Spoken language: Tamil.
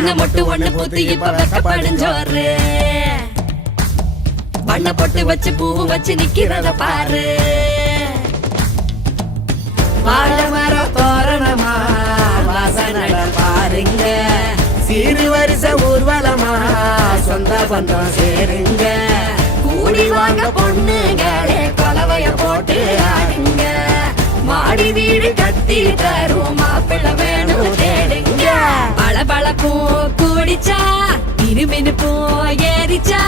சின்ன மொட்டு ஒண்ணு பூத்து இப்ப வெக்கப்படிஞ்சோரு வண்ண பொட்டு வச்சு பூவு வச்சு நிக்கிறத பாரு வாழை மரம் தோரணமா வாசனட பாருங்க சீரு வரிச ஊர்வலமா சொந்த பந்தம் சேருங்க கூடி வாங்க பொண்ணுங்களே கொலவைய போட்டு ஆடுங்க மாடி வீடு கட்டி தரும் மாப்பிள்ளை வேணும் தேடுங்க பளபளப்பும் கூடிச்சா மினுமினுப்பும் ஏறிச்சா